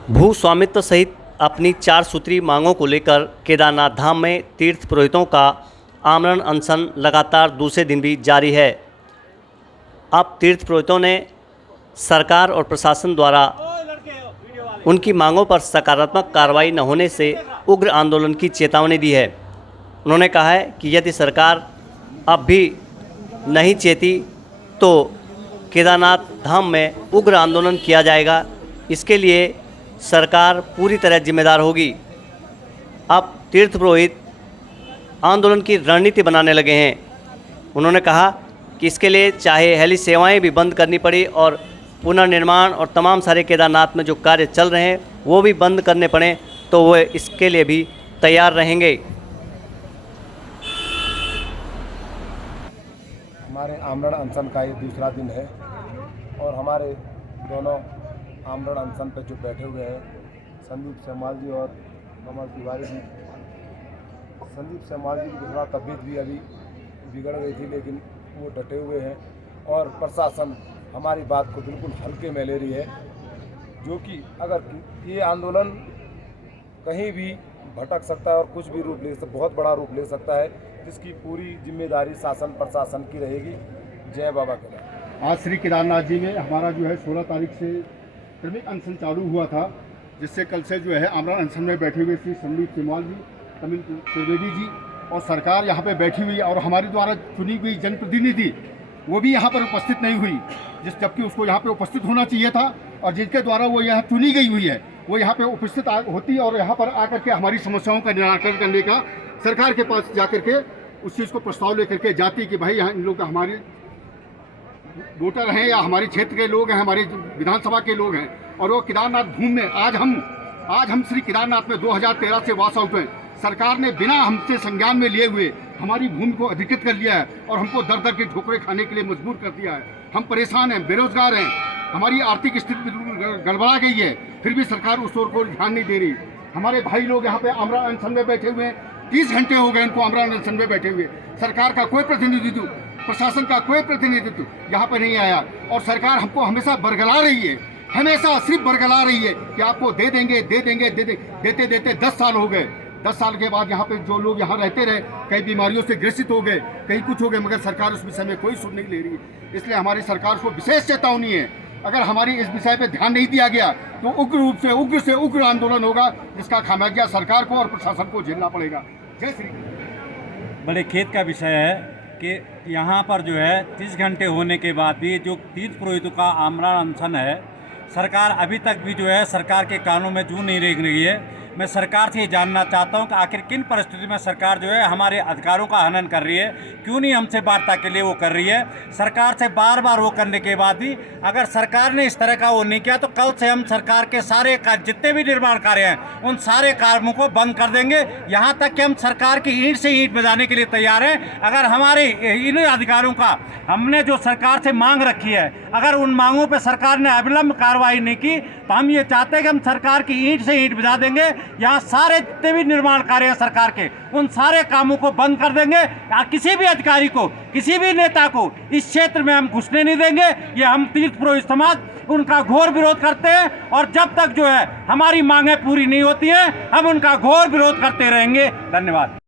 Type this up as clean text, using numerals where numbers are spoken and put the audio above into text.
भू स्वामित्व सहित अपनी 4 सूत्री मांगों को लेकर केदारनाथ धाम में तीर्थ पुरोहितों का आमरण अनशन लगातार दूसरे दिन भी जारी है। अब तीर्थ पुरोहितों ने सरकार और प्रशासन द्वारा उनकी मांगों पर सकारात्मक कार्रवाई न होने से उग्र आंदोलन की चेतावनी दी है। उन्होंने कहा है कि यदि सरकार अब भी नहीं चेती तो केदारनाथ धाम में उग्र आंदोलन किया जाएगा। इसके लिए सरकार पूरी तरह जिम्मेदार होगी। अब तीर्थ पुरोहित आंदोलन की रणनीति बनाने लगे हैं। उन्होंने कहा कि इसके लिए चाहे हेली सेवाएं भी बंद करनी पड़ी और पुनर्निर्माण और तमाम सारे केदारनाथ में जो कार्य चल रहे हैं वो भी बंद करने पड़े तो वो इसके लिए भी तैयार रहेंगे। हमारे आमरण अनशन का ये दूसरा दिन है और हमारे दोनों आमरण अनशन पर जो बैठे हुए हैं संदीप सेमाल जी और कमल तिवारी जी। संदीप सेमाल जी की थोड़ा तबीयत भी अभी बिगड़ गई थी, लेकिन वो डटे हुए हैं और प्रशासन हमारी बात को बिल्कुल हल्के में ले रही है। जो कि अगर ये आंदोलन कहीं भी भटक सकता है और कुछ भी रूप ले सकता, बहुत बड़ा रूप ले सकता है, जिसकी पूरी जिम्मेदारी शासन प्रशासन की रहेगी। जय बाबा केदार। आज श्री केदारनाथ जी में हमारा जो है 16 तारीख से क्रमिक अनशन चालू हुआ था, जिससे कल से जो है आमरण अनशन में बैठे हुए श्री संदीप सेमाल जी, तमिल त्रिवेदी जी और सरकार यहाँ पे बैठी हुई और हमारे द्वारा चुनी हुई जनप्रतिनिधि वो भी यहाँ पर उपस्थित नहीं हुई, जबकि उसको यहाँ पे उपस्थित होना चाहिए था। और जिनके द्वारा वो यहाँ चुनी गई हुई है वो यहाँ पे उपस्थित होती और यहाँ पर आकर के हमारी समस्याओं का निराकरण करने का सरकार के पास जाकर के उस चीज़ को प्रस्ताव लेकर के जाती कि भाई यहाँ इन लोग हमारे वोटर हैं या हमारे क्षेत्र के लोग हैं, हमारे विधानसभा के लोग हैं और वो केदारनाथ भूमि में आज हम श्री केदारनाथ में 2013 से वास आउट हैं। सरकार ने बिना हमसे संज्ञान में लिए हुए हमारी भूमि को अधिकृत कर लिया है और हमको दर दर के ठोकरे खाने के लिए मजबूर कर दिया है। हम परेशान हैं, बेरोजगार हैं, हमारी आर्थिक स्थिति गड़बड़ा गई है, फिर भी सरकार उस ओर को ध्यान नहीं दे रही। हमारे भाई लोग यहाँ पे आमरण अनशन में बैठे हुए हैं, 30 घंटे हो गए इनको आमरण अनशन में बैठे हुए। सरकार का कोई प्रतिनिधित्व, प्रशासन का कोई प्रतिनिधित्व यहाँ पर नहीं आया और सरकार हमको हमेशा बरगला रही है, हमेशा सिर्फ बरगला रही है कि आपको दे देंगे देते देते 10 साल हो गए। 10 साल के बाद यहाँ पे जो लोग यहाँ रहते रहे कई बीमारियों से ग्रसित हो गए, कहीं कुछ हो गए, मगर सरकार उस विषय में कोई सुन नहीं ले रही है। इसलिए हमारी सरकार को विशेष चेतावनी है, अगर हमारी इस विषय पे ध्यान नहीं दिया गया तो उग्र रूप से उग्र आंदोलन होगा, जिसका खामियाजा सरकार को और प्रशासन को झेलना पड़ेगा। जय श्री। बड़े खेद का विषय है कि यहाँ पर जो है 30 घंटे होने के बाद भी जो तीर्थ पुरोहितों का आमरण अनशन है, सरकार अभी तक भी जो है सरकार के कानों में जू नहीं रेंग रही है। मैं सरकार से ये जानना चाहता हूँ कि आखिर किन परिस्थितियों में सरकार जो है हमारे अधिकारों का हनन कर रही है, क्यों नहीं हमसे वार्ता के लिए वो कर रही है। सरकार से बार बार वो करने के बाद भी अगर सरकार ने इस तरह का वो नहीं किया तो कल से हम सरकार के सारे जितने भी निर्माण कार्य हैं उन सारे कार्यों को बंद कर देंगे, यहाँ तक कि हम सरकार की ईंट से ईंट बजाने के लिए तैयार हैं। अगर हमारे इन अधिकारों का हमने जो सरकार से मांग रखी है, अगर उन मांगों पर सरकार ने अविलंब कार्रवाई नहीं की तो हम ये चाहते हैं कि हम सरकार की ईंट से ईंट बजा देंगे। यहाँ सारे जितने भी निर्माण कार्य हैं सरकार के उन सारे कामों को बंद कर देंगे। किसी भी अधिकारी को, किसी भी नेता को इस क्षेत्र में हम घुसने नहीं देंगे। ये हम तीर्थ पुरोहित समाज उनका घोर विरोध करते हैं और जब तक जो है हमारी मांगें पूरी नहीं होती हैं हम उनका घोर विरोध करते रहेंगे। धन्यवाद।